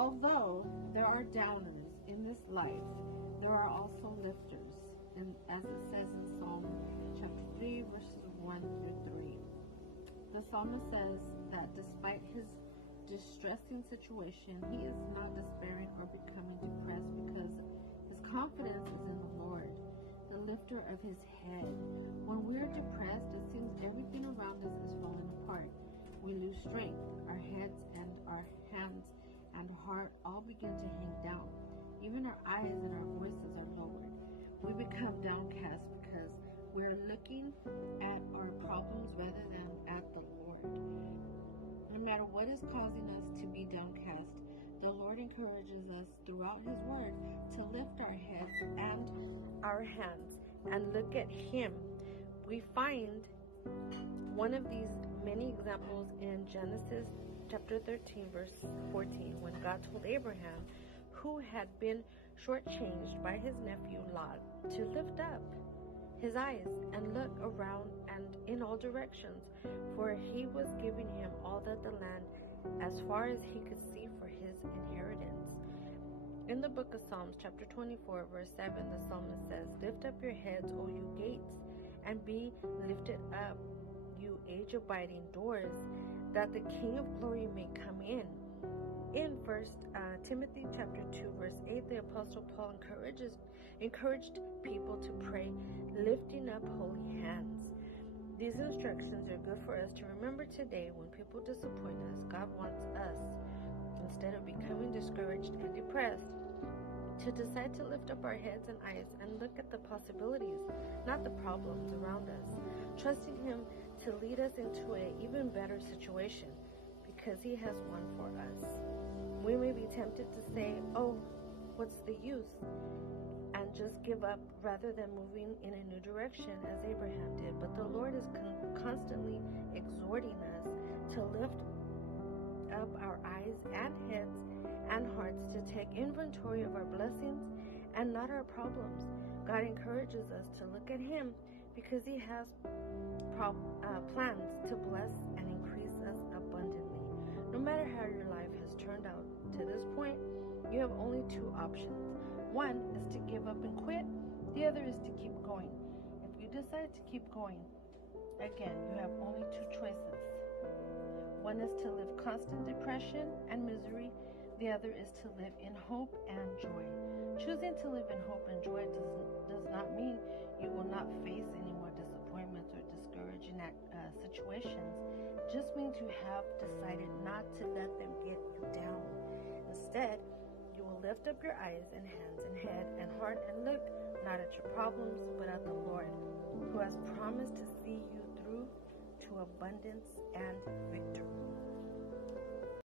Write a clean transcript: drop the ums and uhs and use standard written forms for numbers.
although there are downers in this life, there are also lifters. And as it says in Psalm chapter 3, verses 1 through 3. The psalmist says that despite his distressing situation, he is not despairing or becoming depressed because his confidence is in the Lord, the lifter of his head. When we are depressed, it seems everything around us is falling apart. We lose strength. Our heads and our hands and heart all begin to hang down. Even our eyes and our voices are lowered. We become downcast because we're looking at our problems rather than at the Lord. No matter what is causing us to be downcast, the Lord encourages us throughout His Word to lift our heads and our hands and look at Him. We find one of these many examples in Genesis chapter 13, verse 14, when God told Abraham, who had been shortchanged by his nephew Lot, to lift up his eyes and look around and in all directions, for he was giving him all that the land as far as he could see for his inheritance. In the book of Psalms, chapter 24, verse 7, the psalmist says, "Lift up your heads, O you gates, and be lifted up, you age-abiding doors, that the King of glory may come in." In 1 Timothy chapter 2, verse 8, the Apostle Paul encouraged people to pray, lifting up holy hands. These instructions are good for us to remember today. When people disappoint us, God wants us, instead of becoming discouraged and depressed, to decide to lift up our heads and eyes and look at the possibilities, not the problems around us, trusting Him to lead us into an even better situation because He has one for us. We may be tempted to say, "Oh, what's the use?" and just give up rather than moving in a new direction as Abraham did. But the Lord is constantly exhorting us to lift up our eyes and heads and hearts, to take inventory of our blessings and not our problems. God encourages us to look at Him because He has plans to bless and increase us abundantly. No matter how your life has turned out to this point, you have only two options. One is to give up and quit. The other is to keep going. If you decide to keep going, again, you have only two choices. One is to live constant depression and misery. The other is to live in hope and joy. Choosing to live in hope and joy does not mean you will not face any more disappointments or discouraging situations. It just means you have decided not to let them get you down. Instead, you will lift up your eyes and hands and head and heart and look not at your problems, but at the Lord, who has promised to see you through to abundance and victory.